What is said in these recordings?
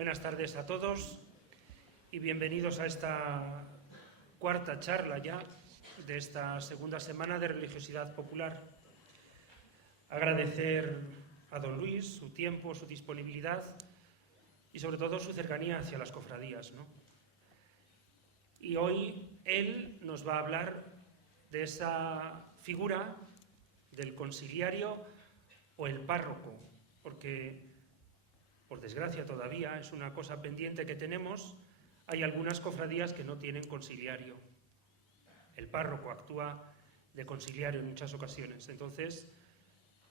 Buenas tardes a todos y bienvenidos a esta cuarta charla ya de esta segunda semana de religiosidad popular. Agradecer a don Luis su tiempo, su disponibilidad y sobre todo su cercanía hacia las cofradías, ¿no? Y hoy él nos va a hablar de esa figura del consiliario o el párroco, porque por desgracia todavía es una cosa pendiente que tenemos. Hay algunas cofradías que no tienen consiliario. El párroco actúa de consiliario en muchas ocasiones. Entonces,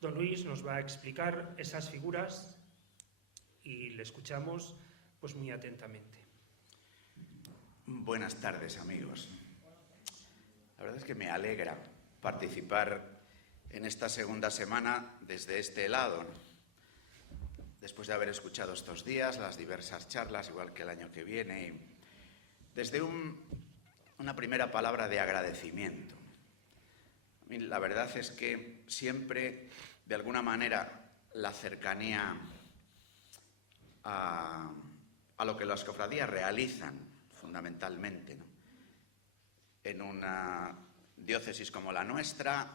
don Luis nos va a explicar esas figuras y le escuchamos pues muy atentamente. Buenas tardes, amigos. La verdad es que me alegra participar en esta segunda semana desde este lado, ¿no? Después de haber escuchado estos días las diversas charlas, igual que el año que viene, y desde una primera palabra de agradecimiento. A mí la verdad es que siempre, de alguna manera, la cercanía a lo que las cofradías realizan, fundamentalmente, ¿no?, en una diócesis como la nuestra,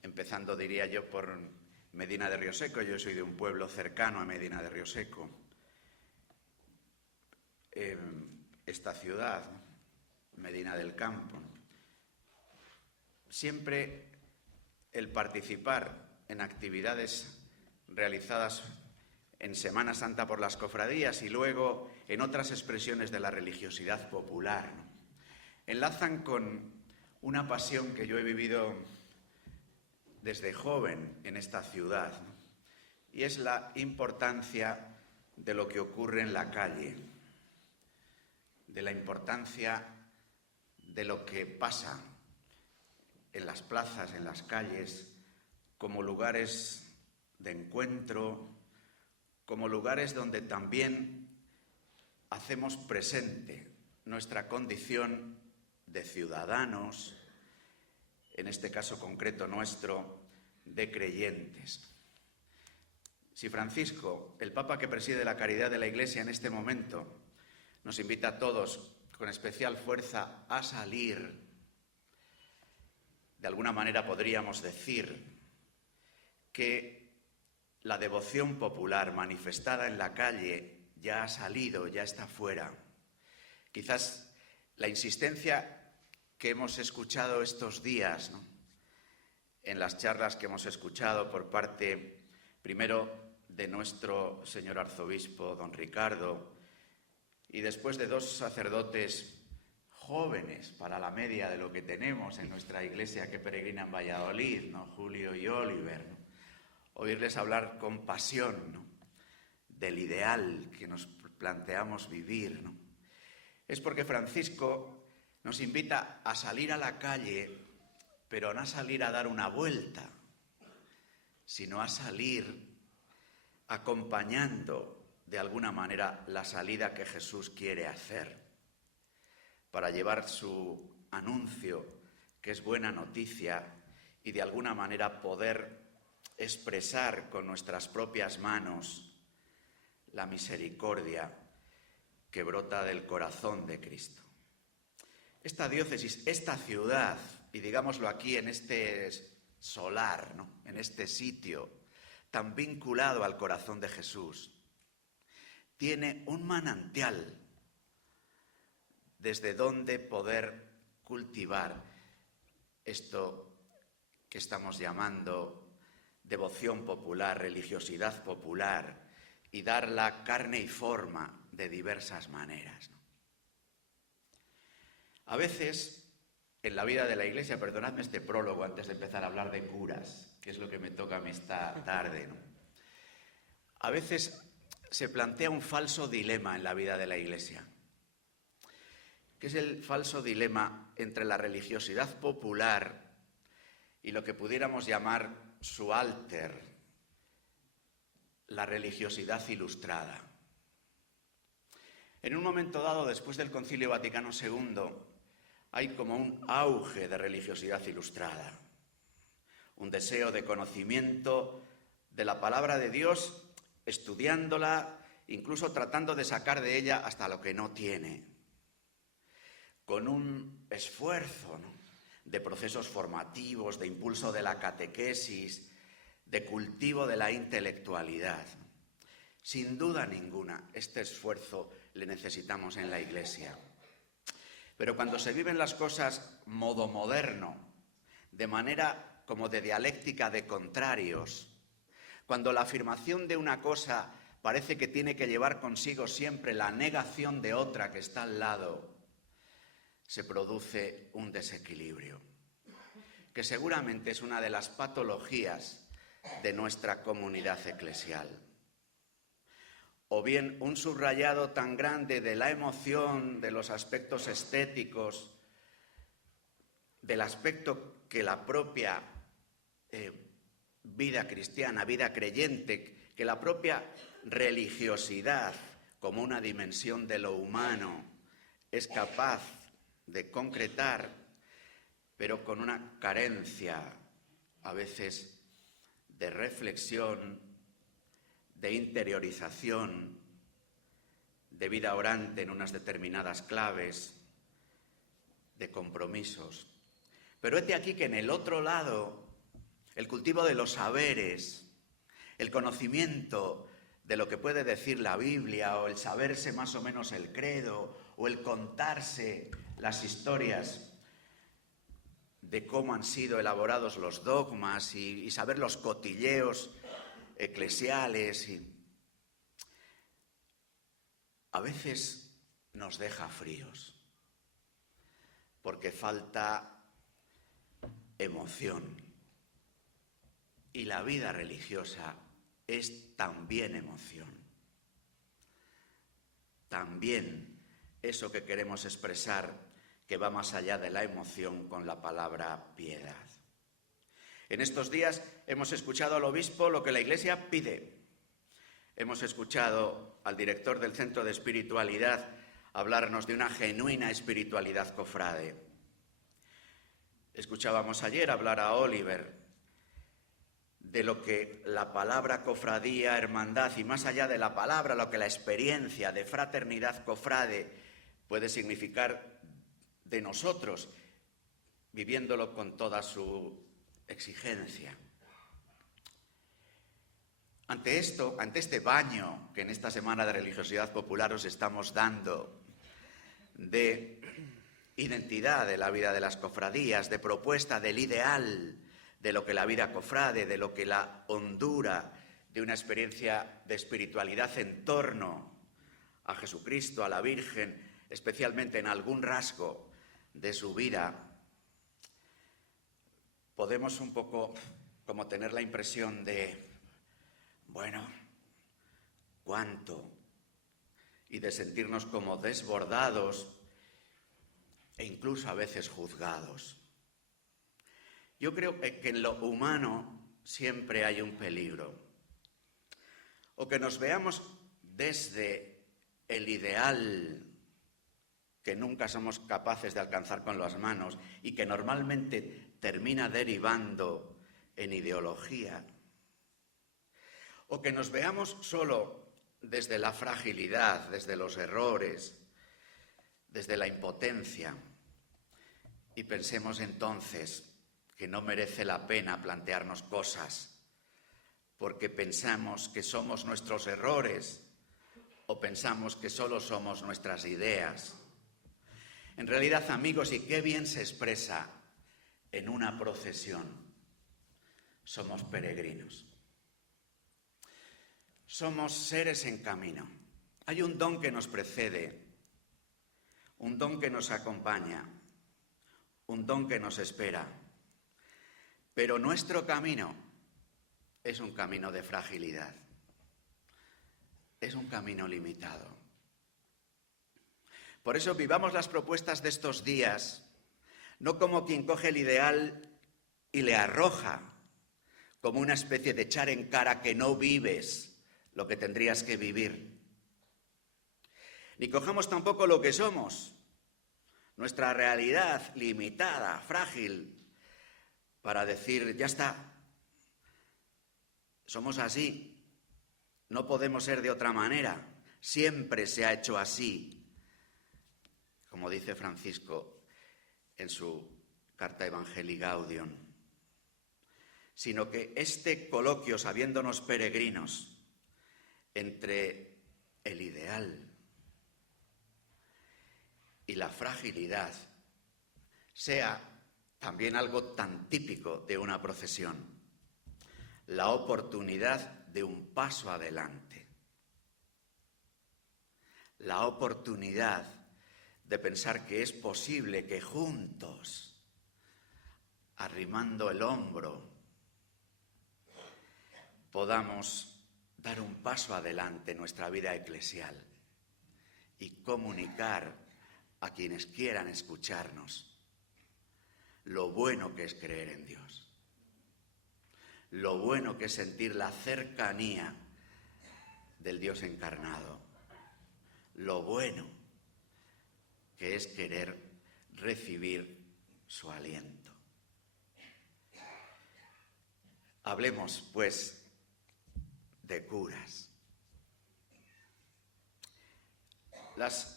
empezando, diría yo, por Medina de Rioseco. Yo soy de un pueblo cercano a Medina de Rioseco. Esta ciudad, Medina del Campo, siempre el participar en actividades realizadas en Semana Santa por las cofradías y luego en otras expresiones de la religiosidad popular, ¿no?, enlazan con una pasión que yo he vivido desde joven en esta ciudad, ¿no?, y es la importancia de lo que ocurre en la calle, de la importancia de lo que pasa en las plazas, en las calles, como lugares de encuentro, como lugares donde también hacemos presente nuestra condición de ciudadanos, en este caso concreto nuestro, de creyentes. Si Francisco, el Papa que preside la caridad de la Iglesia en este momento, nos invita a todos con especial fuerza a salir, de alguna manera podríamos decir que la devoción popular manifestada en la calle ya ha salido, ya está fuera. Quizás la insistencia que hemos escuchado estos días, ¿no?, en las charlas que hemos escuchado por parte, primero, de nuestro señor arzobispo, don Ricardo, y después de dos sacerdotes jóvenes para la media de lo que tenemos en nuestra iglesia que peregrina en Valladolid, ¿no?, Julio y Oliver, ¿no?, oírles hablar con pasión, ¿no?, del ideal que nos planteamos vivir, ¿no?, es porque Francisco nos invita a salir a la calle, pero no a salir a dar una vuelta, sino a salir acompañando de alguna manera la salida que Jesús quiere hacer para llevar su anuncio, que es buena noticia, y de alguna manera poder expresar con nuestras propias manos la misericordia que brota del corazón de Cristo. Esta diócesis, esta ciudad, y digámoslo aquí en este solar, ¿no?, en este sitio tan vinculado al corazón de Jesús, tiene un manantial desde donde poder cultivar esto que estamos llamando devoción popular, religiosidad popular, y darla carne y forma de diversas maneras, ¿no? A veces, en la vida de la Iglesia, perdonadme este prólogo antes de empezar a hablar de curas, que es lo que me toca a mí esta tarde, ¿no?, a veces se plantea un falso dilema en la vida de la Iglesia, que es el falso dilema entre la religiosidad popular y lo que pudiéramos llamar su alter, la religiosidad ilustrada. En un momento dado, después del Concilio Vaticano II, hay como un auge de religiosidad ilustrada, un deseo de conocimiento de la palabra de Dios, estudiándola incluso tratando de sacar de ella hasta lo que no tiene, con un esfuerzo, ¿no?, de procesos formativos, de impulso de la catequesis, de cultivo de la intelectualidad. Sin duda ninguna, este esfuerzo le necesitamos en la Iglesia. Pero cuando se viven las cosas modo moderno, de manera como de dialéctica de contrarios, cuando la afirmación de una cosa parece que tiene que llevar consigo siempre la negación de otra que está al lado, se produce un desequilibrio, que seguramente es una de las patologías de nuestra comunidad eclesial. O bien un subrayado tan grande de la emoción, de los aspectos estéticos, del aspecto que la propia vida cristiana, vida creyente, que la propia religiosidad como una dimensión de lo humano es capaz de concretar, pero con una carencia a veces de reflexión, de interiorización, de vida orante en unas determinadas claves, de compromisos. Pero hete aquí que en el otro lado, el cultivo de los saberes, el conocimiento de lo que puede decir la Biblia, o el saberse más o menos el credo, o el contarse las historias de cómo han sido elaborados los dogmas y saber los cotilleos eclesiales, a veces nos deja fríos, porque falta emoción. Y la vida religiosa es también emoción. También eso que queremos expresar, que va más allá de la emoción con la palabra piedad. En estos días hemos escuchado al obispo lo que la Iglesia pide. Hemos escuchado al director del Centro de Espiritualidad hablarnos de una genuina espiritualidad cofrade. Escuchábamos ayer hablar a Oliver de lo que la palabra cofradía, hermandad y más allá de la palabra, lo que la experiencia de fraternidad cofrade puede significar de nosotros, viviéndolo con toda su exigencia. Ante esto, ante este baño que en esta Semana de Religiosidad Popular os estamos dando, de identidad de la vida de las cofradías, de propuesta del ideal de lo que la vida cofrade, de lo que la hondura de una experiencia de espiritualidad en torno a Jesucristo, a la Virgen, especialmente en algún rasgo de su vida, podemos un poco como tener la impresión de, bueno, ¿cuánto? Y de sentirnos como desbordados e incluso a veces juzgados. Yo creo que en lo humano siempre hay un peligro. O que nos veamos desde el ideal que nunca somos capaces de alcanzar con las manos y que normalmente termina derivando en ideología. O que nos veamos solo desde la fragilidad, desde los errores, desde la impotencia, y pensemos entonces que no merece la pena plantearnos cosas porque pensamos que somos nuestros errores o pensamos que solo somos nuestras ideas. En realidad, amigos, y qué bien se expresa en una procesión, somos peregrinos. Somos seres en camino. Hay un don que nos precede, un don que nos acompaña, un don que nos espera. Pero nuestro camino es un camino de fragilidad, es un camino limitado. Por eso vivamos las propuestas de estos días, no como quien coge el ideal y le arroja, como una especie de echar en cara que no vives lo que tendrías que vivir. Ni cojamos tampoco lo que somos, nuestra realidad limitada, frágil, para decir, ya está, somos así, no podemos ser de otra manera, siempre se ha hecho así, como dice Francisco en su carta Evangelii Gaudium, sino que este coloquio, sabiéndonos peregrinos entre el ideal y la fragilidad, sea también algo tan típico de una procesión, la oportunidad de un paso adelante, la oportunidad de pensar que es posible que juntos, arrimando el hombro, podamos dar un paso adelante en nuestra vida eclesial y comunicar a quienes quieran escucharnos lo bueno que es creer en Dios, lo bueno que es sentir la cercanía del Dios encarnado, lo bueno que es querer recibir su aliento. Hablemos, pues, de curas. Las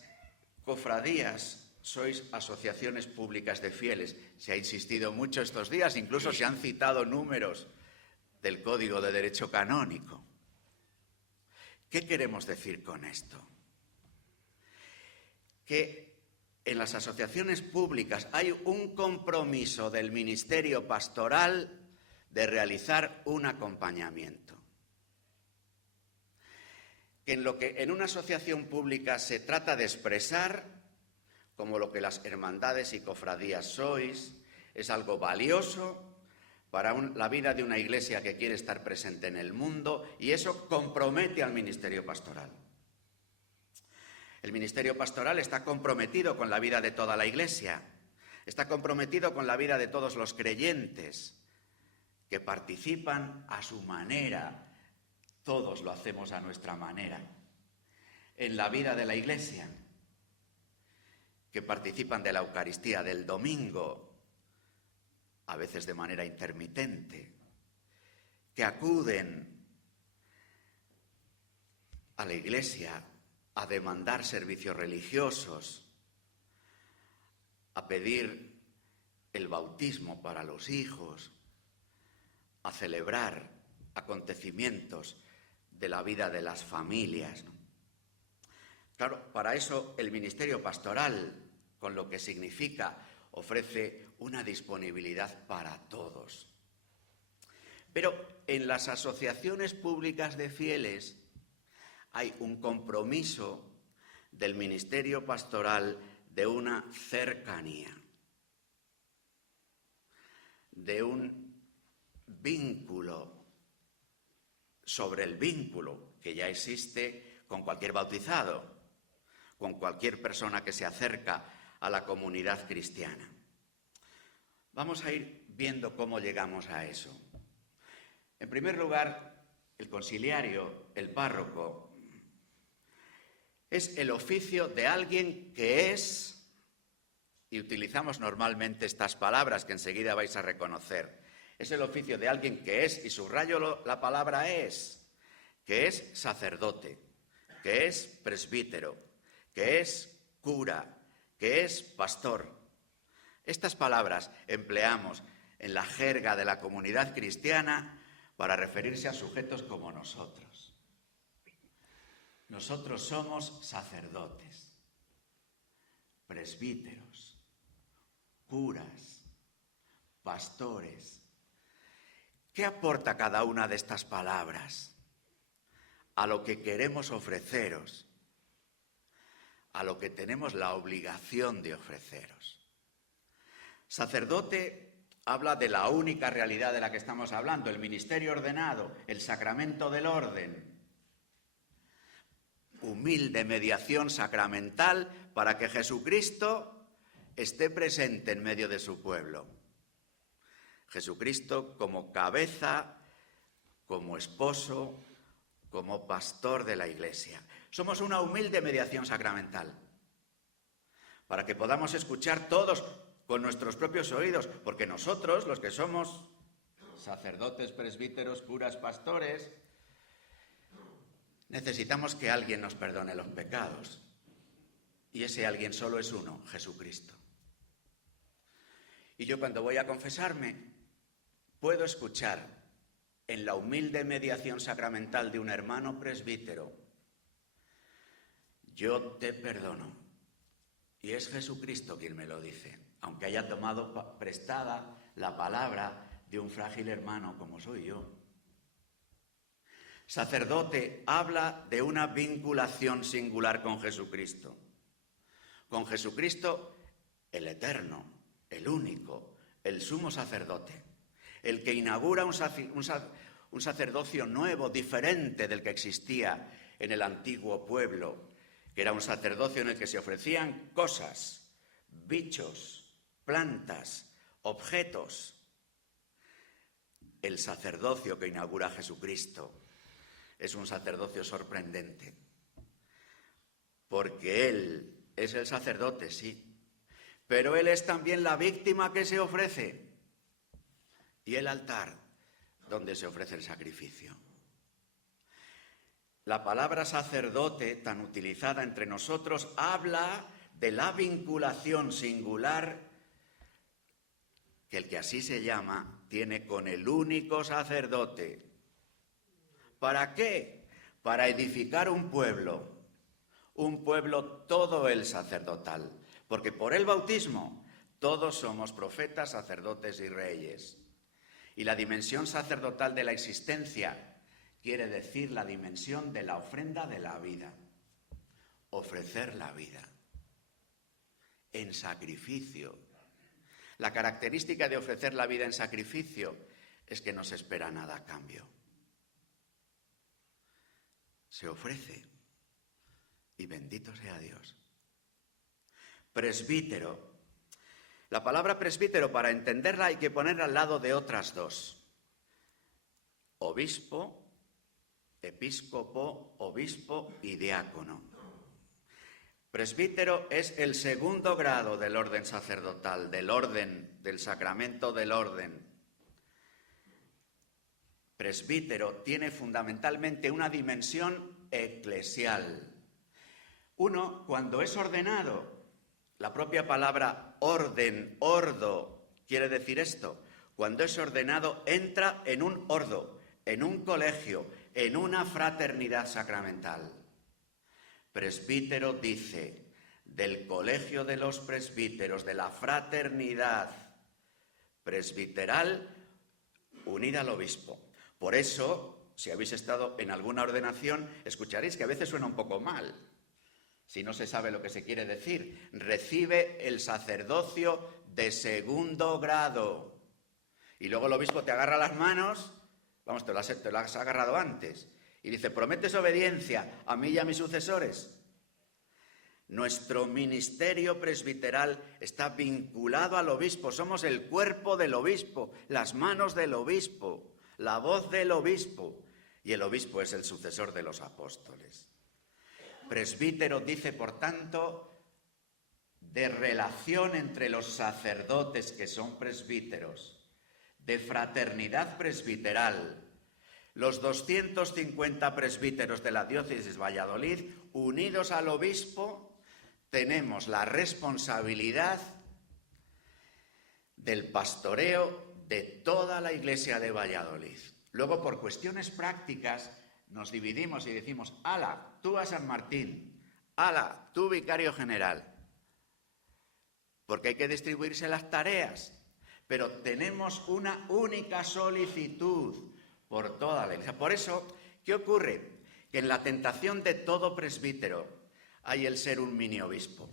cofradías sois asociaciones públicas de fieles. Se ha insistido mucho estos días, incluso se han citado números del Código de Derecho Canónico. ¿Qué queremos decir con esto? Que en las asociaciones públicas hay un compromiso del ministerio pastoral de realizar un acompañamiento. Que en lo que en una asociación pública se trata de expresar, como lo que las hermandades y cofradías sois, es algo valioso para la vida de una iglesia que quiere estar presente en el mundo, y eso compromete al ministerio pastoral. El ministerio pastoral está comprometido con la vida de toda la iglesia, está comprometido con la vida de todos los creyentes que participan a su manera, todos lo hacemos a nuestra manera, en la vida de la iglesia, que participan de la Eucaristía del domingo, a veces de manera intermitente, que acuden a la iglesia a demandar servicios religiosos, a pedir el bautismo para los hijos, a celebrar acontecimientos de la vida de las familias, ¿no? Claro, para eso el ministerio pastoral, con lo que significa, ofrece una disponibilidad para todos. Pero en las asociaciones públicas de fieles hay un compromiso del ministerio pastoral de una cercanía, de un vínculo sobre el vínculo que ya existe con cualquier bautizado, con cualquier persona que se acerca a la comunidad cristiana. Vamos a ir viendo cómo llegamos a eso. En primer lugar, el consiliario, el párroco, es el oficio de alguien que es, y utilizamos normalmente estas palabras que enseguida vais a reconocer, es el oficio de alguien que es, y subrayo la palabra es, que es sacerdote, que es presbítero, que es cura, que es pastor. Estas palabras empleamos en la jerga de la comunidad cristiana para referirse a sujetos como nosotros. Nosotros somos sacerdotes, presbíteros, curas, pastores. ¿Qué aporta cada una de estas palabras a lo que queremos ofreceros, a lo que tenemos la obligación de ofreceros? Sacerdote habla de la única realidad de la que estamos hablando, el ministerio ordenado, el sacramento del orden. Humilde mediación sacramental para que Jesucristo esté presente en medio de su pueblo. Jesucristo como cabeza, como esposo, como pastor de la Iglesia. Somos una humilde mediación sacramental para que podamos escuchar todos con nuestros propios oídos, porque nosotros, los que somos sacerdotes, presbíteros, curas, pastores, necesitamos que alguien nos perdone los pecados. Y ese alguien solo es uno, Jesucristo. Y yo cuando voy a confesarme, puedo escuchar en la humilde mediación sacramental de un hermano presbítero: yo te perdono. Y es Jesucristo quien me lo dice, aunque haya tomado prestada la palabra de un frágil hermano como soy yo. Sacerdote habla de una vinculación singular con Jesucristo. Con Jesucristo, el eterno, el único, el sumo sacerdote, el que inaugura un sacerdocio nuevo, diferente del que existía en el antiguo pueblo, que era un sacerdocio en el que se ofrecían cosas, bichos, plantas, objetos. El sacerdocio que inaugura Jesucristo es un sacerdocio sorprendente, porque Él es el sacerdote, sí, pero Él es también la víctima que se ofrece y el altar donde se ofrece el sacrificio. La palabra sacerdote, tan utilizada entre nosotros, habla de la vinculación singular que el que así se llama tiene con el único sacerdote. ¿Para qué? Para edificar un pueblo todo el sacerdotal, porque por el bautismo todos somos profetas, sacerdotes y reyes. Y la dimensión sacerdotal de la existencia quiere decir la dimensión de la ofrenda de la vida, ofrecer la vida en sacrificio. La característica de ofrecer la vida en sacrificio es que no se espera nada a cambio. Se ofrece. Y bendito sea Dios. Presbítero. La palabra presbítero, para entenderla, hay que ponerla al lado de otras dos. Obispo, episcopo, obispo y diácono. Presbítero es el segundo grado del orden sacerdotal, del orden, del sacramento del orden. Presbítero tiene fundamentalmente una dimensión eclesial. Uno, cuando es ordenado, la propia palabra orden, ordo, quiere decir esto. Cuando es ordenado, entra en un ordo, en un colegio, en una fraternidad sacramental. Presbítero dice, del colegio de los presbíteros, de la fraternidad presbiteral unida al obispo. Por eso, si habéis estado en alguna ordenación, escucharéis que a veces suena un poco mal. Si no se sabe lo que se quiere decir, recibe el sacerdocio de segundo grado. Y luego el obispo te agarra las manos, vamos, te las has agarrado antes, y dice, ¿prometes obediencia a mí y a mis sucesores? Nuestro ministerio presbiteral está vinculado al obispo, somos el cuerpo del obispo, las manos del obispo, la voz del obispo, y el obispo es el sucesor de los apóstoles. Presbítero dice, por tanto, de relación entre los sacerdotes que son presbíteros, de fraternidad presbiteral. Los 250 presbíteros de la diócesis de Valladolid, unidos al obispo, tenemos la responsabilidad del pastoreo de toda la iglesia de Valladolid. Luego, por cuestiones prácticas, nos dividimos y decimos, ala, tú a San Martín, ala, tú vicario general, porque hay que distribuirse las tareas, pero tenemos una única solicitud por toda la iglesia. Por eso, ¿qué ocurre? Que en la tentación de todo presbítero hay el ser un mini obispo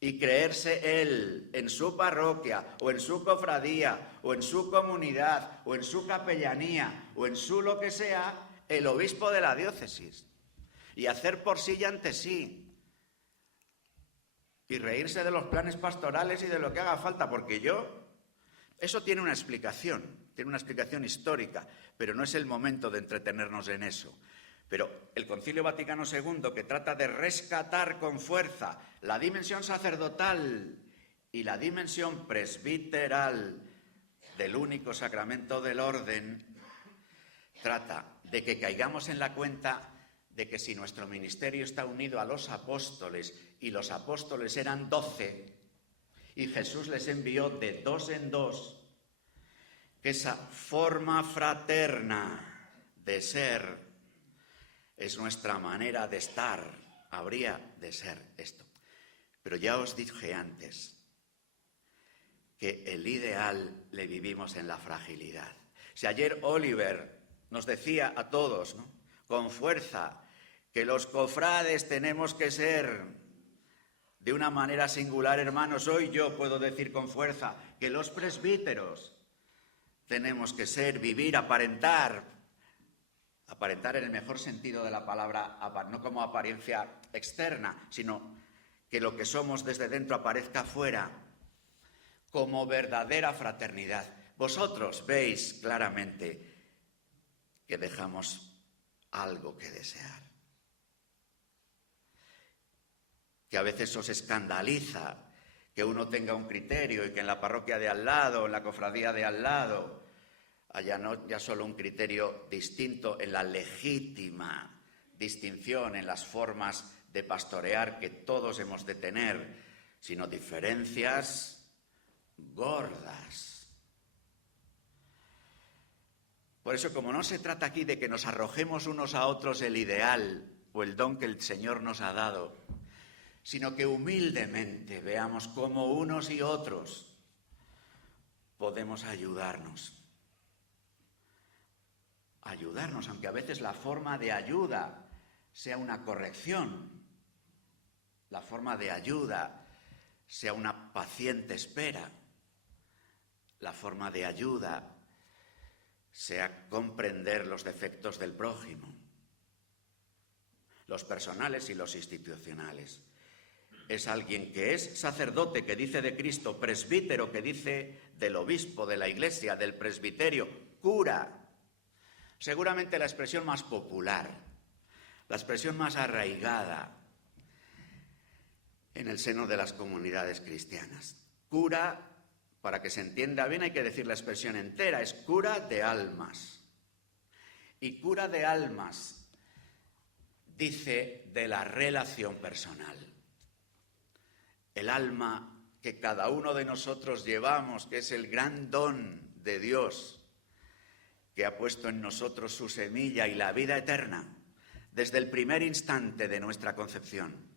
y creerse él en su parroquia o en su cofradía o en su comunidad o en su capellanía o en su lo que sea, el obispo de la diócesis, y hacer por sí y ante sí, y reírse de los planes pastorales y de lo que haga falta, porque eso tiene una explicación histórica, pero no es el momento de entretenernos en eso. Pero el Concilio Vaticano II, que trata de rescatar con fuerza la dimensión sacerdotal y la dimensión presbiteral del único sacramento del orden, trata de que caigamos en la cuenta de que si nuestro ministerio está unido a los apóstoles, y los apóstoles eran 12, y Jesús les envió de 2 en 2, que esa forma fraterna de ser es nuestra manera de estar, habría de ser esto. Pero ya os dije antes que el ideal le vivimos en la fragilidad. Si ayer Oliver nos decía a todos, ¿no?, con fuerza, que los cofrades tenemos que ser de una manera singular, hermanos, hoy yo puedo decir con fuerza que los presbíteros tenemos que ser, vivir, aparentar en el mejor sentido de la palabra, no como apariencia externa, sino que lo que somos desde dentro aparezca afuera, como verdadera fraternidad. Vosotros veis claramente que dejamos algo que desear, que a veces os escandaliza que uno tenga un criterio y que en la parroquia de al lado, en la cofradía de al lado, haya no ya solo un criterio distinto en la legítima distinción en las formas de pastorear que todos hemos de tener, sino diferencias gordas. Por eso, como no se trata aquí de que nos arrojemos unos a otros el ideal o el don que el Señor nos ha dado, sino que humildemente veamos cómo unos y otros podemos ayudarnos, aunque a veces la forma de ayuda sea una corrección, la forma de ayuda sea una paciente espera, la forma de ayuda sea comprender los defectos del prójimo, los personales y los institucionales. Es alguien que es sacerdote, que dice de Cristo, presbítero, que dice del obispo, de la iglesia, del presbiterio, cura. Seguramente la expresión más popular, la expresión más arraigada en el seno de las comunidades cristianas. Cura, para que se entienda bien hay que decir la expresión entera, es cura de almas. Y cura de almas dice de la relación personal. El alma que cada uno de nosotros llevamos, que es el gran don de Dios, que ha puesto en nosotros su semilla y la vida eterna, desde el primer instante de nuestra concepción,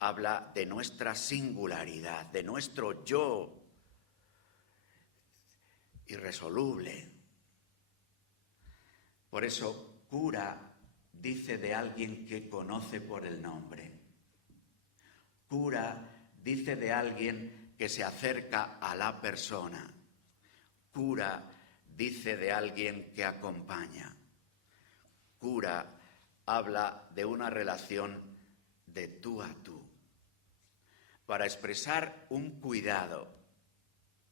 habla de nuestra singularidad, de nuestro yo irresoluble. Por eso, cura dice de alguien que conoce por el nombre. Cura dice de alguien que se acerca a la persona. Cura dice de alguien que acompaña. Cura habla de una relación de tú a tú, para expresar un cuidado,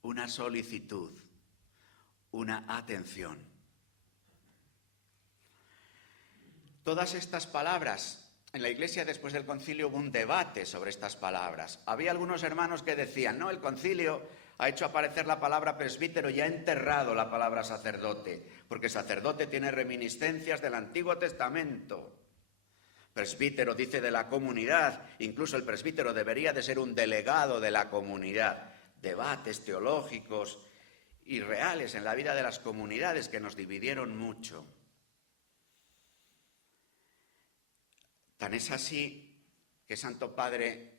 una solicitud, una atención. Todas estas palabras, en la Iglesia después del concilio hubo un debate sobre estas palabras. Había algunos hermanos que decían, no, el concilio ha hecho aparecer la palabra presbítero y ha enterrado la palabra sacerdote, porque sacerdote tiene reminiscencias del Antiguo Testamento. Presbítero dice de la comunidad, incluso el presbítero debería de ser un delegado de la comunidad. Debates teológicos y reales en la vida de las comunidades que nos dividieron mucho. Tan es así que Santo Padre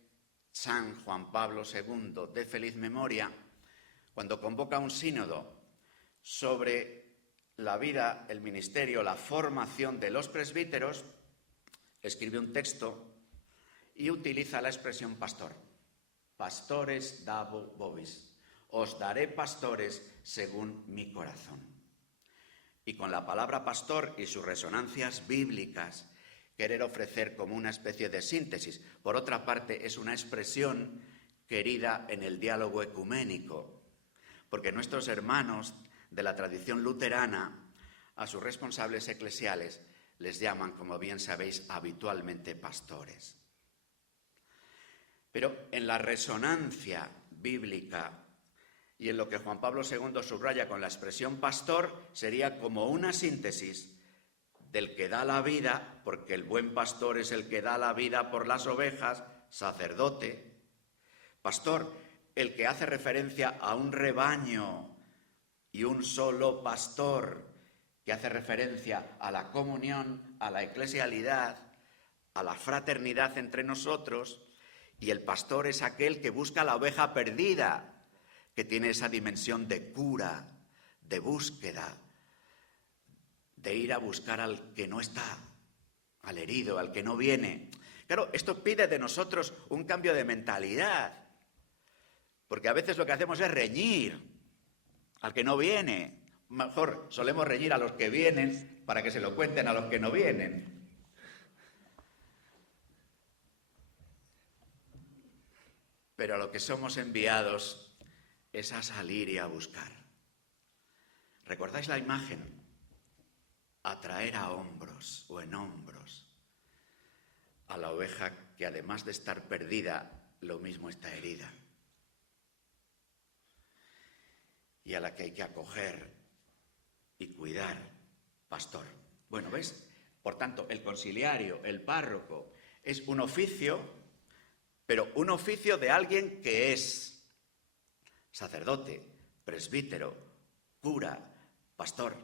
San Juan Pablo II, de feliz memoria, cuando convoca un sínodo sobre la vida, el ministerio, la formación de los presbíteros, escribe un texto y utiliza la expresión pastor. Pastores dabo vobis. Os daré pastores según mi corazón. Y con la palabra pastor y sus resonancias bíblicas, querer ofrecer como una especie de síntesis. Por otra parte, es una expresión querida en el diálogo ecuménico, porque nuestros hermanos de la tradición luterana, a sus responsables eclesiales, les llaman, como bien sabéis, habitualmente pastores. Pero en la resonancia bíblica y en lo que Juan Pablo II subraya con la expresión pastor, sería como una síntesis del que da la vida, porque el buen pastor es el que da la vida por las ovejas, sacerdote. Pastor, el que hace referencia a un rebaño y un solo pastor, que hace referencia a la comunión, a la eclesialidad, a la fraternidad entre nosotros. Y el pastor es aquel que busca la oveja perdida, que tiene esa dimensión de cura, de búsqueda, de ir a buscar al que no está, al herido, al que no viene. Claro, esto pide de nosotros un cambio de mentalidad, porque a veces lo que hacemos es reñir al que no viene. Mejor solemos reñir a los que vienen para que se lo cuenten a los que no vienen. Pero a lo que somos enviados es a salir y a buscar. ¿Recordáis la imagen? A traer a hombros o en hombros a la oveja que, además de estar perdida, lo mismo está herida. Y a la que hay que acoger y cuidar, pastor. Bueno, ¿ves? Por tanto, el conciliario, el párroco, es un oficio, pero un oficio de alguien que es sacerdote, presbítero, cura, pastor.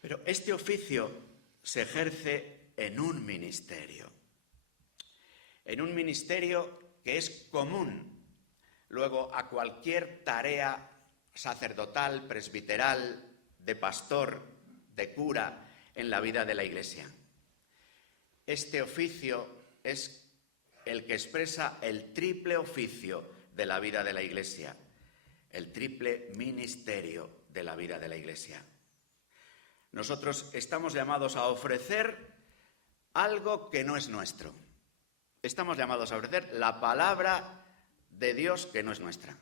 Pero este oficio se ejerce en un ministerio que es común luego a cualquier tarea sacerdotal, presbiteral, de pastor, de cura en la vida de la Iglesia. Este oficio es el que expresa el triple oficio de la vida de la Iglesia, el triple ministerio de la vida de la Iglesia. Nosotros estamos llamados a ofrecer algo que no es nuestro. Estamos llamados a ofrecer la palabra de Dios que no es nuestra.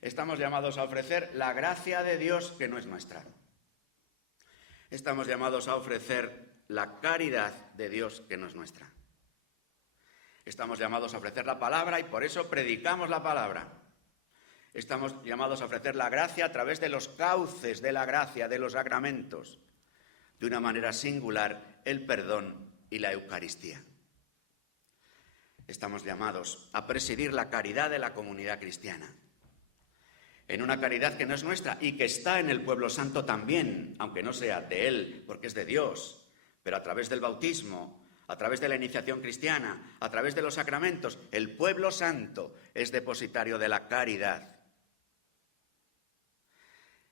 Estamos llamados a ofrecer la gracia de Dios que no es nuestra. Estamos llamados a ofrecer la caridad de Dios que no es nuestra. Estamos llamados a ofrecer la palabra y por eso predicamos la palabra. Estamos llamados a ofrecer la gracia a través de los cauces de la gracia, de los sacramentos. De una manera singular, el perdón y la Eucaristía. Estamos llamados a presidir la caridad de la comunidad cristiana. En una caridad que no es nuestra y que está en el pueblo santo también, aunque no sea de él, porque es de Dios, pero a través del bautismo, a través de la iniciación cristiana, a través de los sacramentos, el pueblo santo es depositario de la caridad.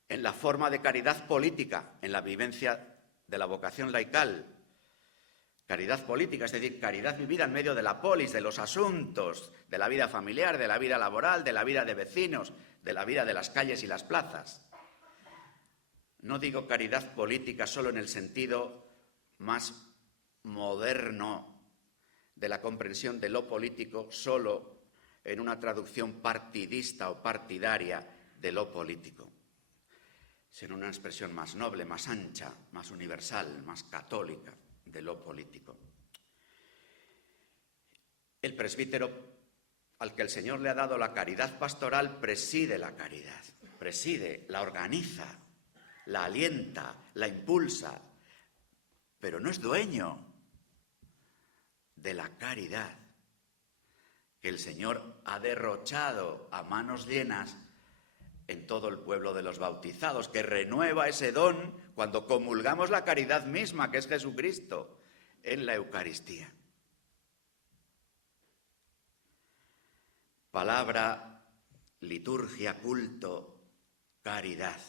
En la forma de caridad política, en la vivencia de la vocación laical. Caridad política, es decir, caridad vivida en medio de la polis, de los asuntos, de la vida familiar, de la vida laboral, de la vida de vecinos, de la vida de las calles y las plazas. No digo caridad política solo en el sentido más moderno de la comprensión de lo político, solo en una traducción partidista o partidaria de lo político, sino una expresión más noble, más ancha, más universal, más católica de lo político. El presbítero al que el Señor le ha dado la caridad pastoral preside la caridad, preside, la organiza, la alienta, la impulsa, pero no es dueño de la caridad que el Señor ha derrochado a manos llenas en todo el pueblo de los bautizados, que renueva ese don cuando comulgamos la caridad misma, que es Jesucristo, en la Eucaristía. Palabra, liturgia, culto, caridad.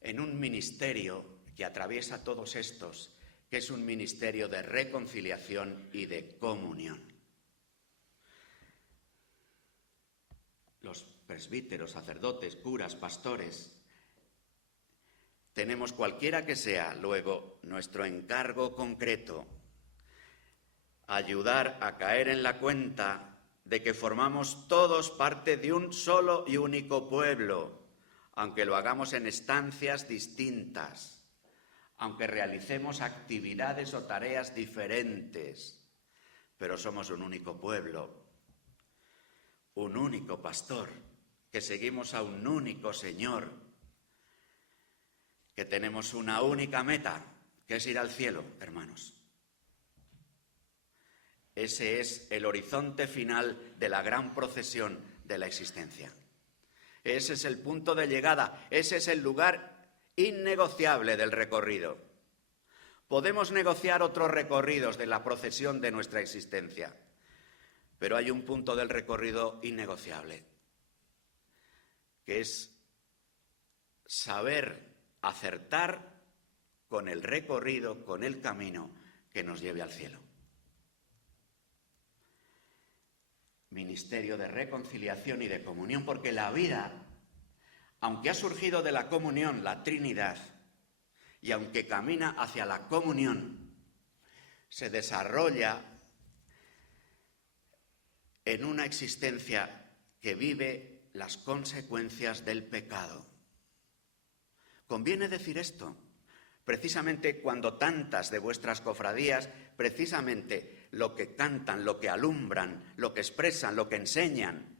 En un ministerio que atraviesa todos estos, que es un ministerio de reconciliación y de comunión. Los presbíteros, sacerdotes, curas, pastores, tenemos cualquiera que sea luego nuestro encargo concreto, ayudar a caer en la cuenta de que formamos todos parte de un solo y único pueblo, aunque lo hagamos en estancias distintas, aunque realicemos actividades o tareas diferentes, pero somos un único pueblo, un único pastor, que seguimos a un único Señor, que tenemos una única meta, que es ir al cielo, hermanos. Ese es el horizonte final de la gran procesión de la existencia. Ese es el punto de llegada, ese es el lugar innegociable del recorrido. Podemos negociar otros recorridos de la procesión de nuestra existencia, pero hay un punto del recorrido innegociable, que es saber acertar con el recorrido, con el camino que nos lleve al cielo. Ministerio de reconciliación y de comunión, porque la vida, aunque ha surgido de la comunión, la Trinidad, y aunque camina hacia la comunión, se desarrolla en una existencia que vive las consecuencias del pecado. Conviene decir esto, precisamente cuando tantas de vuestras cofradías, precisamente lo que cantan, lo que alumbran, lo que expresan, lo que enseñan,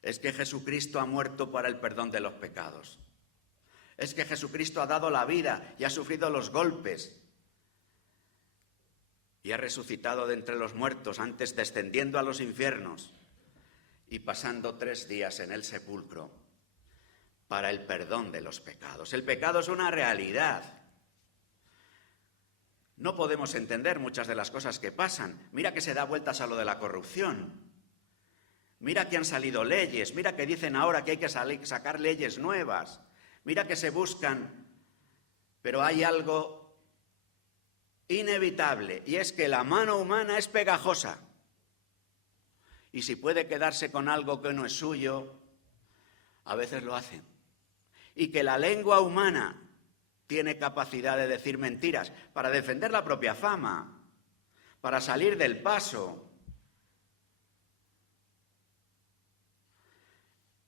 es que Jesucristo ha muerto para el perdón de los pecados. Es que Jesucristo ha dado la vida y ha sufrido los golpes y ha resucitado de entre los muertos, antes descendiendo a los infiernos y pasando 3 días en el sepulcro para el perdón de los pecados. El pecado es una realidad. No podemos entender muchas de las cosas que pasan. Mira que se da vueltas a lo de la corrupción. Mira que han salido leyes. Mira que dicen ahora que hay que sacar leyes nuevas. Mira que se buscan. Pero hay algo inevitable, y es que la mano humana es pegajosa. Y si puede quedarse con algo que no es suyo, a veces lo hace. Y que la lengua humana tiene capacidad de decir mentiras para defender la propia fama, para salir del paso.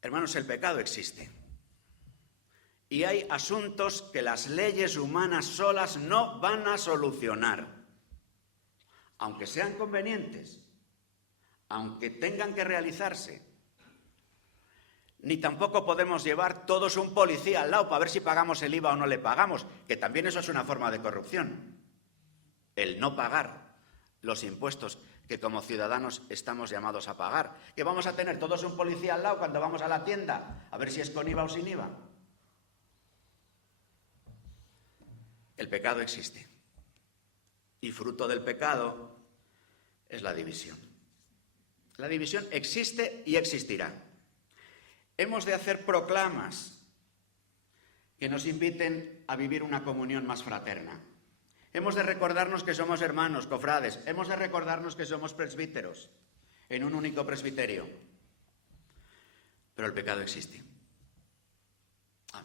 Hermanos, el pecado existe. Y hay asuntos que las leyes humanas solas no van a solucionar, aunque sean convenientes, aunque tengan que realizarse. Ni tampoco podemos llevar todos un policía al lado para ver si pagamos el IVA o no le pagamos, que también eso es una forma de corrupción. El no pagar los impuestos que como ciudadanos estamos llamados a pagar. Que vamos a tener todos un policía al lado cuando vamos a la tienda, a ver si es con IVA o sin IVA. El pecado existe. Y fruto del pecado es la división. La división existe y existirá. Hemos de hacer proclamas que nos inviten a vivir una comunión más fraterna. Hemos de recordarnos que somos hermanos, cofrades. Hemos de recordarnos que somos presbíteros en un único presbiterio. Pero el pecado existe.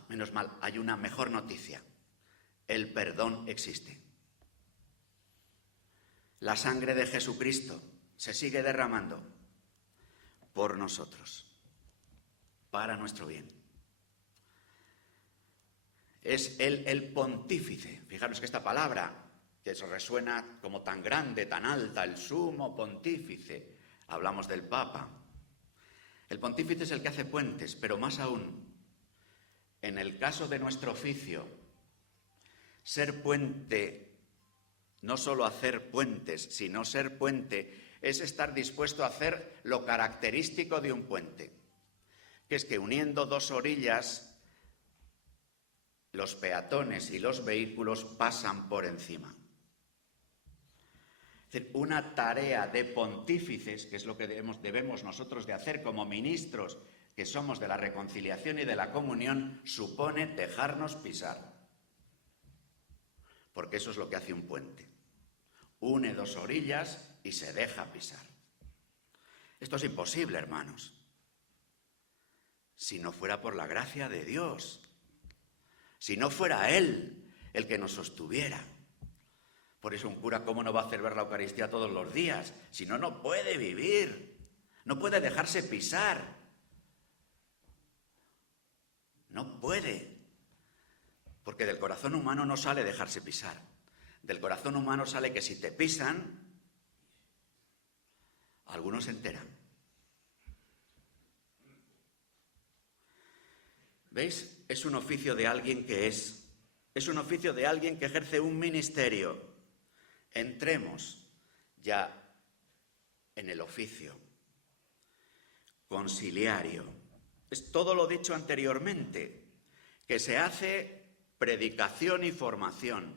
Menos mal, hay una mejor noticia. El perdón existe. La sangre de Jesucristo se sigue derramando por nosotros, para nuestro bien. Es Él el pontífice. Fijaros que esta palabra, que eso resuena como tan grande, tan alta, el sumo pontífice. Hablamos del Papa. El pontífice es el que hace puentes, pero más aún, en el caso de nuestro oficio, ser puente, no solo hacer puentes, sino ser puente, es estar dispuesto a hacer lo característico de un puente, que es que uniendo 2 orillas, los peatones y los vehículos pasan por encima. Es decir, una tarea de pontífices, que es lo que debemos nosotros de hacer como ministros, que somos de la reconciliación y de la comunión, supone dejarnos pisar. Porque eso es lo que hace un puente. Une 2 orillas y se deja pisar. Esto es imposible, hermanos, si no fuera por la gracia de Dios, si no fuera Él el que nos sostuviera. Por eso un cura, ¿cómo no va a celebrar la Eucaristía todos los días? Si no, no puede vivir, no puede dejarse pisar. No puede. Porque del corazón humano no sale dejarse pisar. Del corazón humano sale que si te pisan, algunos se enteran. ¿Veis? Es un oficio de alguien que es. es un oficio de alguien que ejerce un ministerio. Entremos ya en el oficio conciliario. Es todo lo dicho anteriormente, que se hace predicación y formación.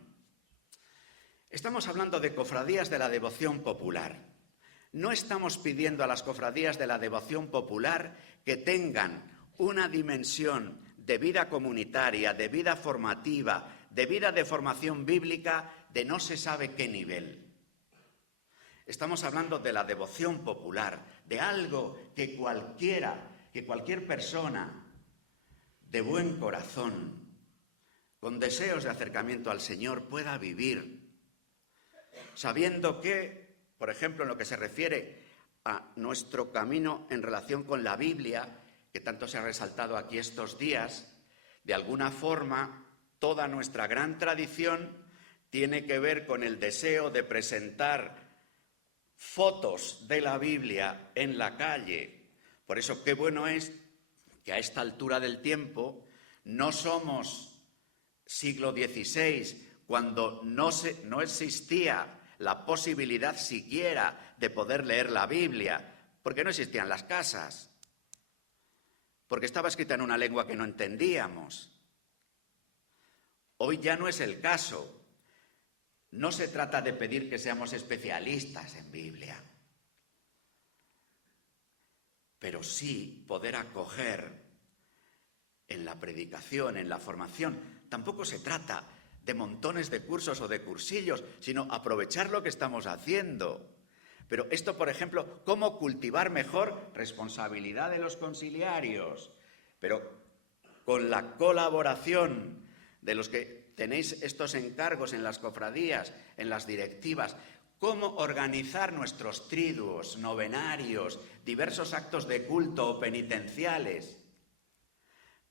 Estamos hablando de cofradías de la devoción popular. No estamos pidiendo a las cofradías de la devoción popular que tengan una dimensión de vida comunitaria, de vida formativa, de vida de formación bíblica, de no se sabe qué nivel. Estamos hablando de la devoción popular, de algo que cualquier persona de buen corazón, con deseos de acercamiento al Señor, pueda vivir, sabiendo que, por ejemplo, en lo que se refiere a nuestro camino en relación con la Biblia, que tanto se ha resaltado aquí estos días, de alguna forma, toda nuestra gran tradición tiene que ver con el deseo de presentar fotos de la Biblia en la calle. Por eso, qué bueno es que a esta altura del tiempo no somos siglo XVI, cuando no existía la posibilidad siquiera de poder leer la Biblia, porque no existían las casas, porque estaba escrita en una lengua que no entendíamos. Hoy ya no es el caso. No se trata de pedir que seamos especialistas en Biblia, pero sí poder acoger en la predicación, en la formación. Tampoco se trata de montones de cursos o de cursillos, sino aprovechar lo que estamos haciendo. Pero esto, por ejemplo, ¿cómo cultivar mejor? Responsabilidad de los conciliarios, pero con la colaboración de los que tenéis estos encargos en las cofradías, en las directivas. ¿Cómo organizar nuestros triduos, novenarios, diversos actos de culto o penitenciales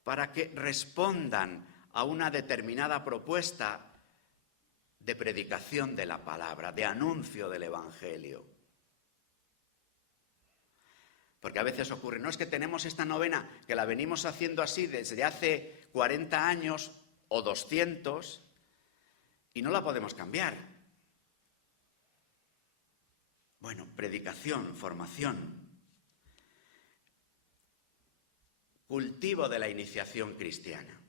para que respondan a una determinada propuesta de predicación de la palabra, de anuncio del Evangelio? Porque a veces ocurre, no es que tenemos esta novena que la venimos haciendo así desde hace 40 años o 200 y no la podemos cambiar. Bueno, predicación, formación, cultivo de la iniciación cristiana.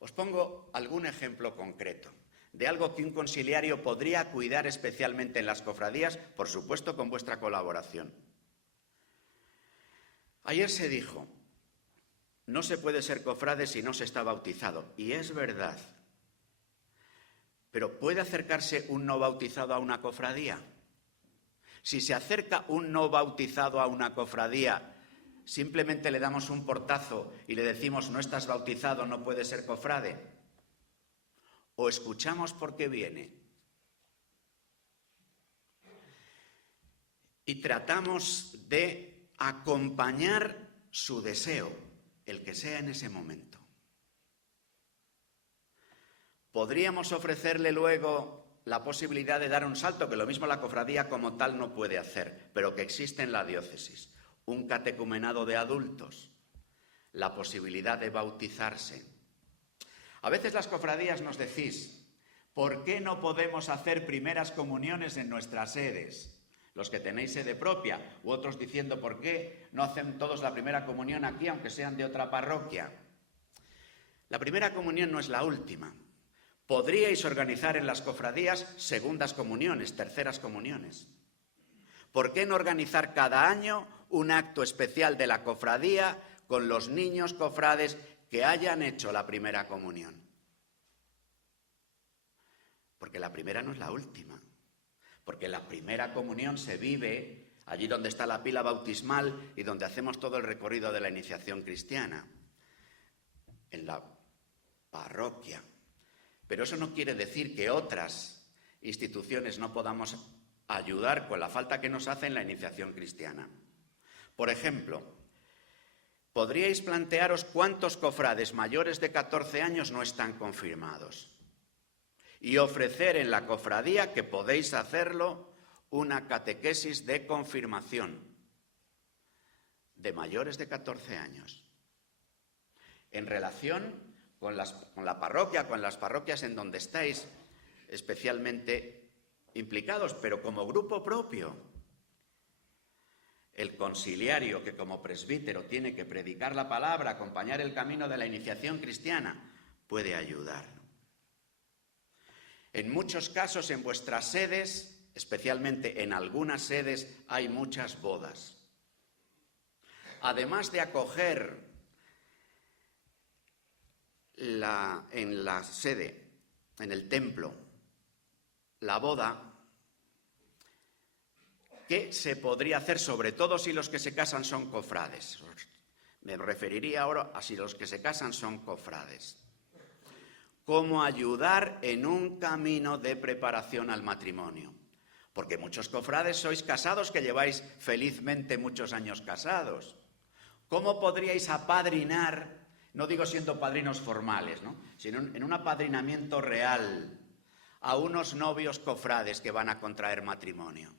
Os pongo algún ejemplo concreto de algo que un conciliario podría cuidar especialmente en las cofradías, por supuesto con vuestra colaboración. Ayer se dijo, no se puede ser cofrade si no se está bautizado, y es verdad. Pero ¿puede acercarse un no bautizado a una cofradía? Si se acerca un no bautizado a una cofradía, simplemente le damos un portazo y le decimos, no estás bautizado, no puedes ser cofrade. ¿O escuchamos por qué viene? Y tratamos de acompañar su deseo, el que sea en ese momento. Podríamos ofrecerle luego la posibilidad de dar un salto, que lo mismo la cofradía como tal no puede hacer, pero que existe en la diócesis. Un catecumenado de adultos, la posibilidad de bautizarse. A veces las cofradías nos decís, ¿por qué no podemos hacer primeras comuniones en nuestras sedes? Los que tenéis sede propia, u otros diciendo, ¿por qué no hacen todos la primera comunión aquí, aunque sean de otra parroquia? La primera comunión no es la última. Podríais organizar en las cofradías segundas comuniones, terceras comuniones. ¿Por qué no organizar cada año un acto especial de la cofradía con los niños cofrades que hayan hecho la primera comunión? Porque la primera no es la última. Porque la primera comunión se vive allí donde está la pila bautismal y donde hacemos todo el recorrido de la iniciación cristiana, en la parroquia. Pero eso no quiere decir que otras instituciones no podamos ayudar con la falta que nos hace en la iniciación cristiana. Por ejemplo, podríais plantearos cuántos cofrades mayores de 14 años no están confirmados y ofrecer en la cofradía, que podéis hacerlo, una catequesis de confirmación de mayores de 14 años en relación con la parroquia, con las parroquias en donde estáis especialmente implicados, pero como grupo propio. El conciliario, que como presbítero tiene que predicar la palabra, acompañar el camino de la iniciación cristiana, puede ayudar. En muchos casos en vuestras sedes, especialmente en algunas sedes, hay muchas bodas. Además de acoger en la sede, en el templo, la boda, ¿qué se podría hacer, sobre todo si los que se casan son cofrades? Me referiría ahora a si los que se casan son cofrades. ¿Cómo ayudar en un camino de preparación al matrimonio? Porque muchos cofrades sois casados que lleváis felizmente muchos años casados. ¿Cómo podríais apadrinar, no digo siendo padrinos formales, ¿no?, sino en un apadrinamiento real a unos novios cofrades que van a contraer matrimonio?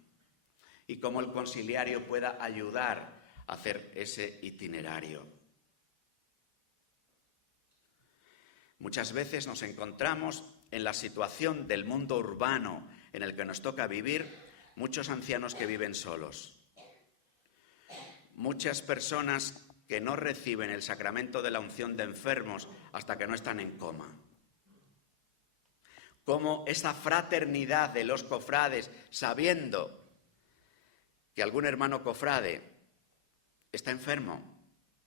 Y cómo el conciliario pueda ayudar a hacer ese itinerario. Muchas veces nos encontramos en la situación del mundo urbano en el que nos toca vivir, muchos ancianos que viven solos. Muchas personas que no reciben el sacramento de la unción de enfermos hasta que no están en coma. Cómo esa fraternidad de los cofrades, sabiendo que algún hermano cofrade está enfermo,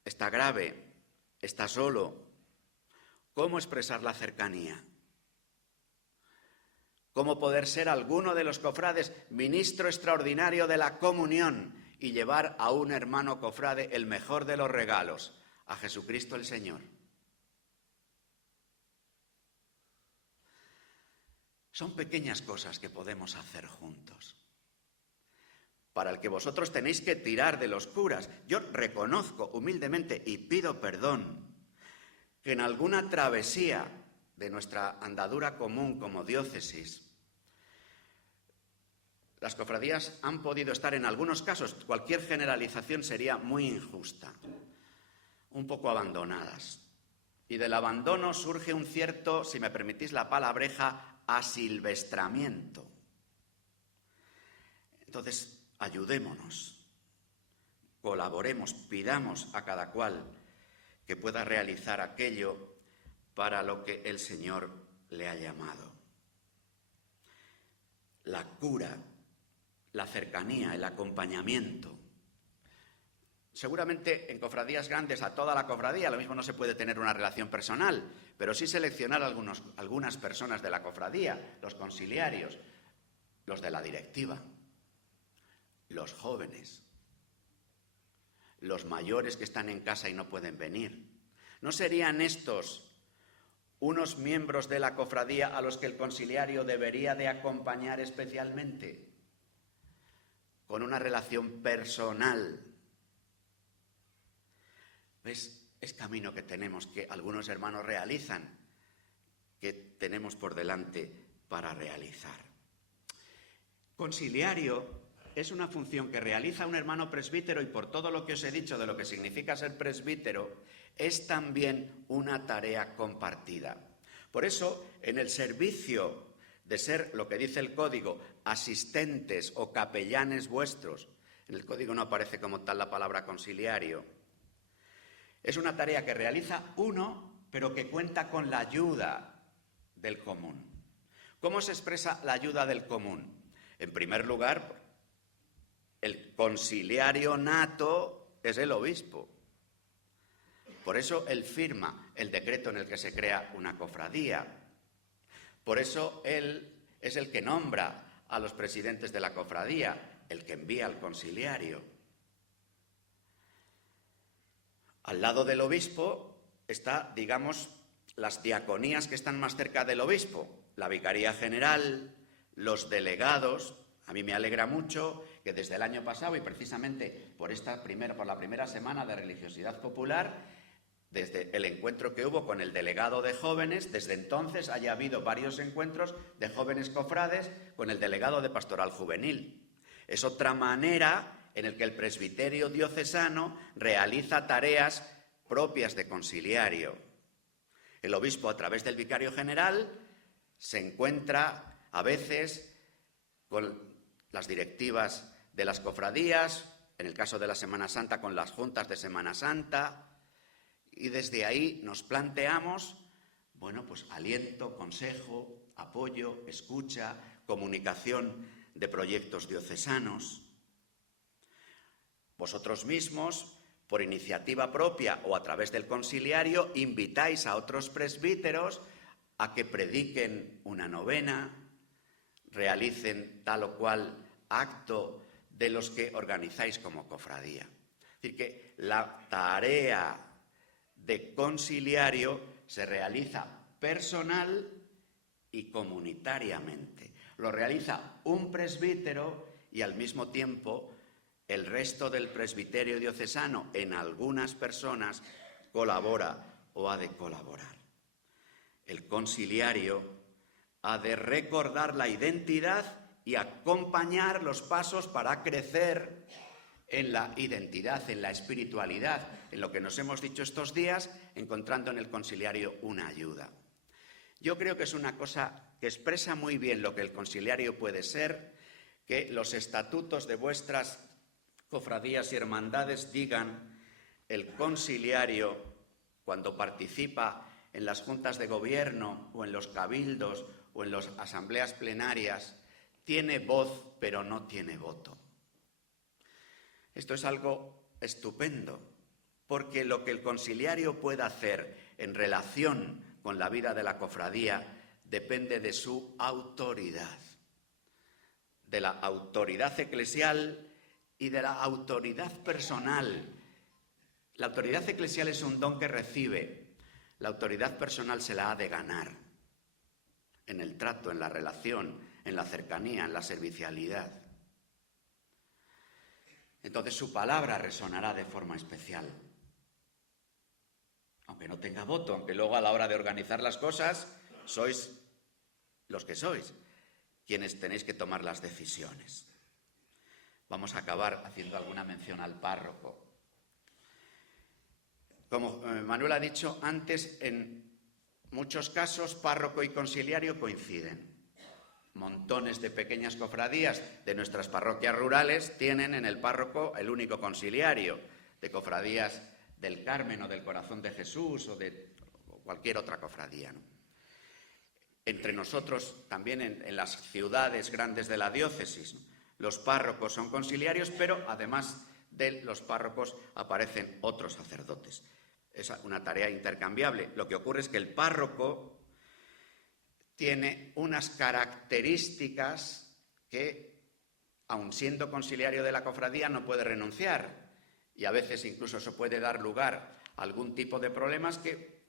está grave, está solo, ¿cómo expresar la cercanía? ¿Cómo poder ser alguno de los cofrades ministro extraordinario de la comunión y llevar a un hermano cofrade el mejor de los regalos, a Jesucristo el Señor? Son pequeñas cosas que podemos hacer juntos, para el que vosotros tenéis que tirar de los curas. Yo reconozco humildemente y pido perdón que en alguna travesía de nuestra andadura común como diócesis, las cofradías han podido estar en algunos casos, cualquier generalización sería muy injusta, un poco abandonadas. Y del abandono surge un cierto, si me permitís la palabreja, asilvestramiento. Entonces, ayudémonos, colaboremos, pidamos a cada cual que pueda realizar aquello para lo que el Señor le ha llamado. La cura, la cercanía, el acompañamiento. Seguramente en cofradías grandes, a toda la cofradía, lo mismo no se puede tener una relación personal, pero sí seleccionar algunas personas de la cofradía, los conciliarios, los de la directiva, los jóvenes, los mayores que están en casa y no pueden venir. ¿No serían estos unos miembros de la cofradía a los que el conciliario debería de acompañar especialmente? Con una relación personal. ¿Ves? Es camino que tenemos, que algunos hermanos realizan, que tenemos por delante para realizar. Conciliario es una función que realiza un hermano presbítero, y por todo lo que os he dicho de lo que significa ser presbítero, es también una tarea compartida. Por eso, en el servicio de ser, lo que dice el código, asistentes o capellanes vuestros, en el código no aparece como tal la palabra conciliario, es una tarea que realiza uno, pero que cuenta con la ayuda del común. ¿Cómo se expresa la ayuda del común? En primer lugar, el conciliario nato es el obispo. Por eso él firma el decreto en el que se crea una cofradía. Por eso él es el que nombra a los presidentes de la cofradía, el que envía al conciliario. Al lado del obispo está, digamos, las diaconías que están más cerca del obispo, la vicaría general, los delegados. A mí me alegra mucho que desde el año pasado, y precisamente por la primera semana de religiosidad popular, desde el encuentro que hubo con el delegado de jóvenes, desde entonces haya habido varios encuentros de jóvenes cofrades con el delegado de pastoral juvenil. Es otra manera en la que el presbiterio diocesano realiza tareas propias de conciliario. El obispo, a través del vicario general, se encuentra a veces con las directivas de las cofradías, en el caso de la Semana Santa con las juntas de Semana Santa, y desde ahí nos planteamos, pues aliento, consejo, apoyo, escucha, comunicación de proyectos diocesanos. Vosotros mismos, por iniciativa propia o a través del conciliario, invitáis a otros presbíteros a que prediquen una novena, realicen tal o cual acto de los que organizáis como cofradía. Es decir, que la tarea de conciliario se realiza personal y comunitariamente. Lo realiza un presbítero y al mismo tiempo el resto del presbiterio diocesano en algunas personas colabora o ha de colaborar. El conciliario ha de recordar la identidad y acompañar los pasos para crecer en la identidad, en la espiritualidad, en lo que nos hemos dicho estos días, encontrando en el conciliario una ayuda. Yo creo que es una cosa que expresa muy bien lo que el conciliario puede ser, que los estatutos de vuestras cofradías y hermandades digan: el conciliario, cuando participa en las juntas de gobierno o en los cabildos o en las asambleas plenarias, tiene voz pero no tiene voto. Esto es algo estupendo, porque lo que el conciliario pueda hacer en relación con la vida de la cofradía depende de su autoridad, de la autoridad eclesial y de la autoridad personal. La autoridad eclesial es un don que recibe, la autoridad personal se la ha de ganar en el trato, en la relación, en la cercanía, en la servicialidad. Entonces su palabra resonará de forma especial. Aunque no tenga voto, aunque luego a la hora de organizar las cosas sois los que sois, quienes tenéis que tomar las decisiones. Vamos a acabar haciendo alguna mención al párroco. Como Manuel ha dicho antes, en muchos casos párroco y conciliario coinciden. Montones de pequeñas cofradías de nuestras parroquias rurales tienen en el párroco el único conciliario, de cofradías del Carmen o del Corazón de Jesús o de cualquier otra cofradía, ¿no? Entre nosotros, también en las ciudades grandes de la diócesis, ¿no?, los párrocos son conciliarios, pero además de los párrocos aparecen otros sacerdotes. Es una tarea intercambiable. Lo que ocurre es que el párroco tiene unas características que, aun siendo conciliario de la cofradía, no puede renunciar. Y a veces incluso eso puede dar lugar a algún tipo de problemas que,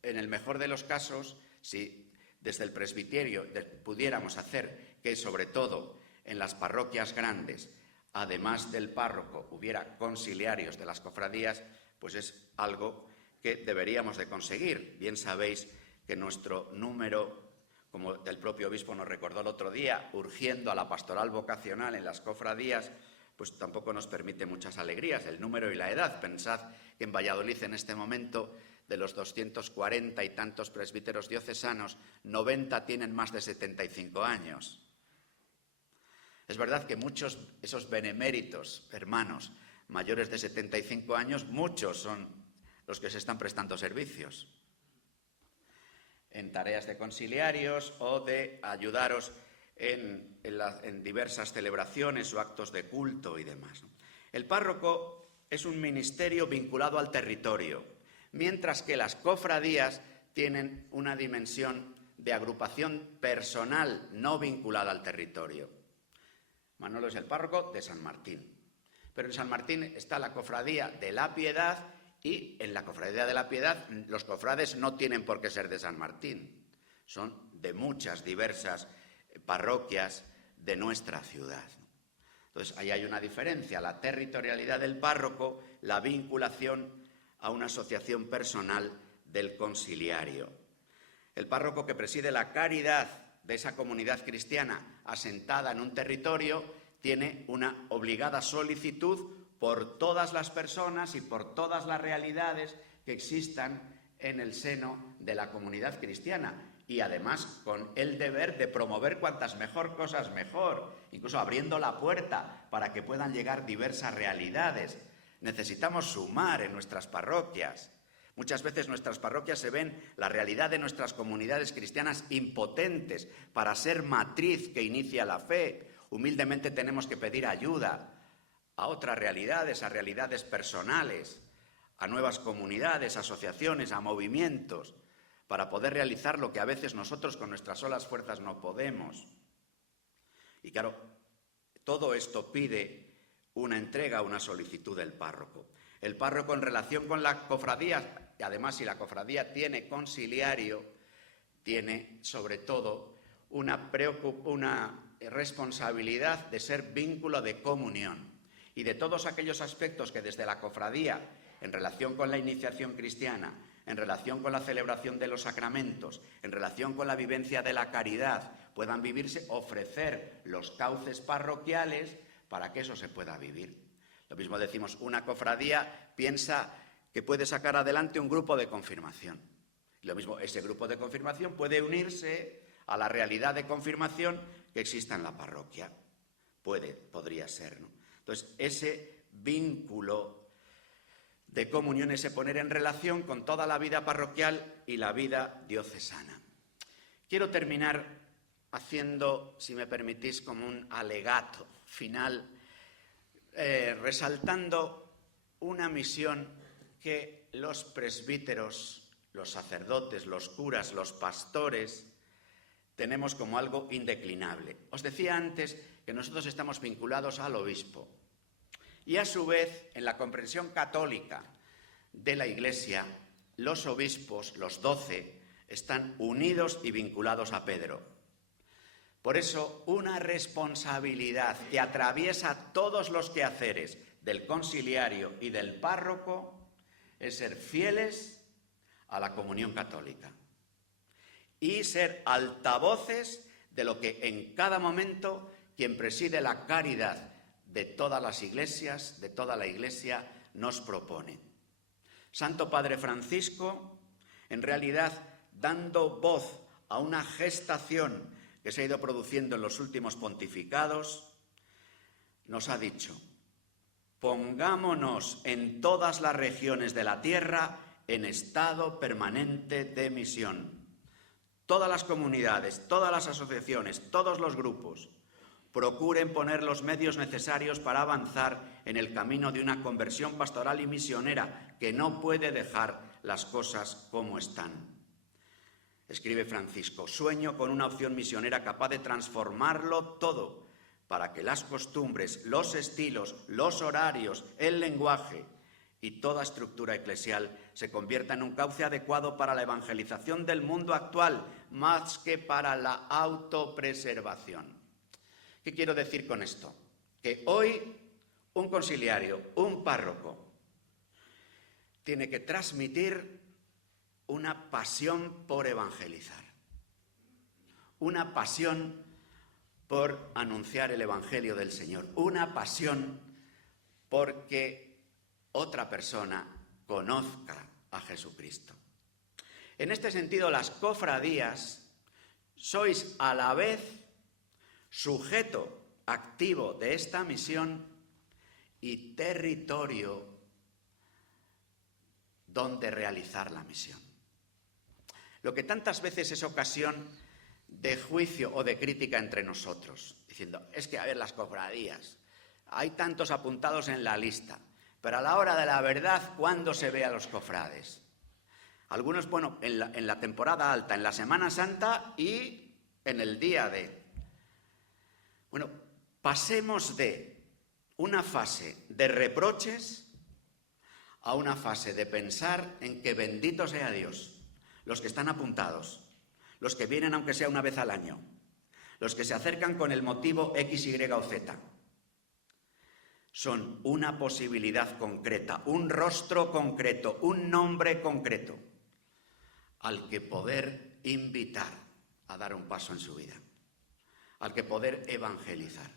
en el mejor de los casos, si desde el presbiterio pudiéramos hacer que, sobre todo en las parroquias grandes, además del párroco, hubiera conciliarios de las cofradías, pues es algo que deberíamos de conseguir. Bien sabéis que nuestro número, como el propio obispo nos recordó el otro día, urgiendo a la pastoral vocacional en las cofradías, pues tampoco nos permite muchas alegrías, el número y la edad. Pensad que en Valladolid en este momento, de los 240 y tantos presbíteros diocesanos, 90 tienen más de 75 años. Es verdad que muchos, esos beneméritos hermanos mayores de 75 años, muchos son los que se están prestando servicios en tareas de conciliarios o de ayudaros en diversas celebraciones o actos de culto y demás, ¿no? El párroco es un ministerio vinculado al territorio, mientras que las cofradías tienen una dimensión de agrupación personal no vinculada al territorio. Manolo es el párroco de San Martín, pero en San Martín está la cofradía de la Piedad y en la cofradía de la Piedad los cofrades no tienen por qué ser de San Martín, son de muchas diversas parroquias de nuestra ciudad. Entonces, ahí hay una diferencia, la territorialidad del párroco, la vinculación a una asociación personal del conciliario. El párroco que preside la caridad de esa comunidad cristiana asentada en un territorio tiene una obligada solicitud por todas las personas y por todas las realidades que existan en el seno de la comunidad cristiana y además con el deber de promover cuantas mejor cosas mejor, incluso abriendo la puerta para que puedan llegar diversas realidades. Necesitamos sumar en nuestras parroquias. Muchas veces nuestras parroquias se ven la realidad de nuestras comunidades cristianas impotentes para ser matriz que inicia la fe. Humildemente tenemos que pedir ayuda a otras realidades, a realidades personales, a nuevas comunidades, asociaciones, a movimientos, para poder realizar lo que a veces nosotros con nuestras solas fuerzas no podemos. Y claro, todo esto pide una entrega, una solicitud del párroco. El párroco en relación con la cofradía, y además si la cofradía tiene conciliario, tiene sobre todo una responsabilidad de ser vínculo de comunión y de todos aquellos aspectos que desde la cofradía, en relación con la iniciación cristiana, en relación con la celebración de los sacramentos, en relación con la vivencia de la caridad, puedan vivirse, ofrecer los cauces parroquiales para que eso se pueda vivir. Lo mismo decimos, una cofradía piensa que puede sacar adelante un grupo de confirmación. Lo mismo, ese grupo de confirmación puede unirse a la realidad de confirmación que exista en la parroquia. Podría ser, ¿no? Entonces, ese vínculo de comunión, ese poner en relación con toda la vida parroquial y la vida diocesana. Quiero terminar haciendo, si me permitís, como un alegato final, resaltando una misión que los presbíteros, los sacerdotes, los curas, los pastores, tenemos como algo indeclinable. Os decía antes que nosotros estamos vinculados al obispo y a su vez, en la comprensión católica de la Iglesia, los obispos, los 12, están unidos y vinculados a Pedro. Por eso, una responsabilidad que atraviesa todos los quehaceres del conciliario y del párroco es ser fieles a la comunión católica y ser altavoces de lo que en cada momento quien preside la caridad de todas las iglesias, de toda la Iglesia, nos propone. Santo Padre Francisco, en realidad, dando voz a una gestación que se ha ido produciendo en los últimos pontificados, nos ha dicho: pongámonos en todas las regiones de la tierra en estado permanente de misión. Todas las comunidades, todas las asociaciones, todos los grupos, procuren poner los medios necesarios para avanzar en el camino de una conversión pastoral y misionera que no puede dejar las cosas como están. Escribe Francisco: sueño con una opción misionera capaz de transformarlo todo para que las costumbres, los estilos, los horarios, el lenguaje y toda estructura eclesial se convierta en un cauce adecuado para la evangelización del mundo actual, más que para la autopreservación. ¿Qué quiero decir con esto? Que hoy un conciliario, un párroco, tiene que transmitir una pasión por evangelizar, una pasión por anunciar el Evangelio del Señor, una pasión porque otra persona conozca a Jesucristo. En este sentido, las cofradías sois a la vez sujeto activo de esta misión y territorio donde realizar la misión. Lo que tantas veces es ocasión de juicio o de crítica entre nosotros, diciendo, es que a ver las cofradías, hay tantos apuntados en la lista, pero a la hora de la verdad, ¿cuándo se ve a los cofrades? Algunos, bueno, en la temporada alta, en la Semana Santa y en el día de... Bueno, pasemos de una fase de reproches a una fase de pensar en que bendito sea Dios, los que están apuntados, los que vienen aunque sea una vez al año, los que se acercan con el motivo X, Y o Z. Son una posibilidad concreta, un rostro concreto, un nombre concreto al que poder invitar a dar un paso en su vida, al que poder evangelizar.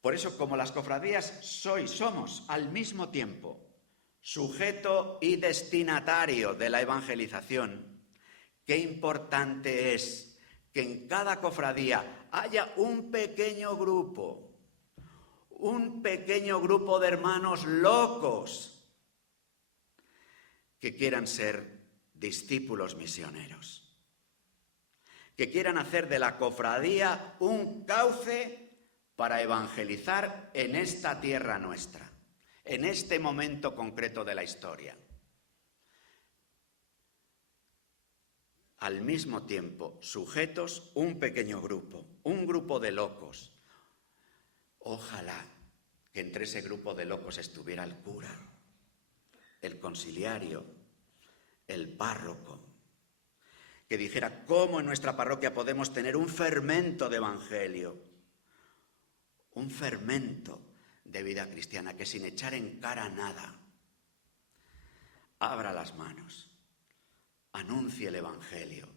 Por eso, como las cofradías somos al mismo tiempo sujeto y destinatario de la evangelización, qué importante es que en cada cofradía haya un pequeño grupo de hermanos locos que quieran ser discípulos misioneros, que quieran hacer de la cofradía un cauce para evangelizar en esta tierra nuestra, en este momento concreto de la historia. Al mismo tiempo, sujetos, un pequeño grupo, un grupo de locos. Ojalá que entre ese grupo de locos estuviera el cura, el conciliario, el párroco, que dijera cómo en nuestra parroquia podemos tener un fermento de evangelio, un fermento de vida cristiana que sin echar en cara nada, abra las manos, anuncie el evangelio,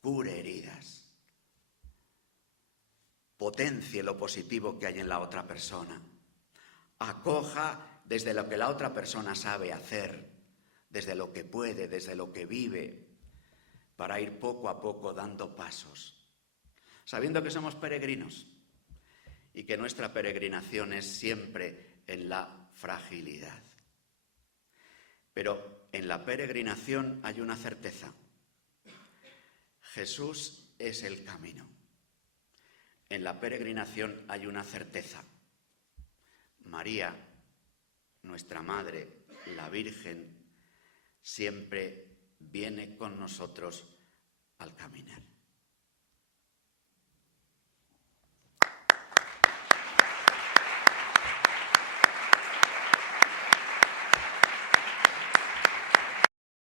cure heridas, potencie lo positivo que hay en la otra persona, acoja desde lo que la otra persona sabe hacer, desde lo que puede, desde lo que vive, para ir poco a poco dando pasos, sabiendo que somos peregrinos y que nuestra peregrinación es siempre en la fragilidad. Pero en la peregrinación hay una certeza: Jesús es el camino. En la peregrinación hay una certeza: María, nuestra Madre, la Virgen, siempre viene con nosotros al caminar.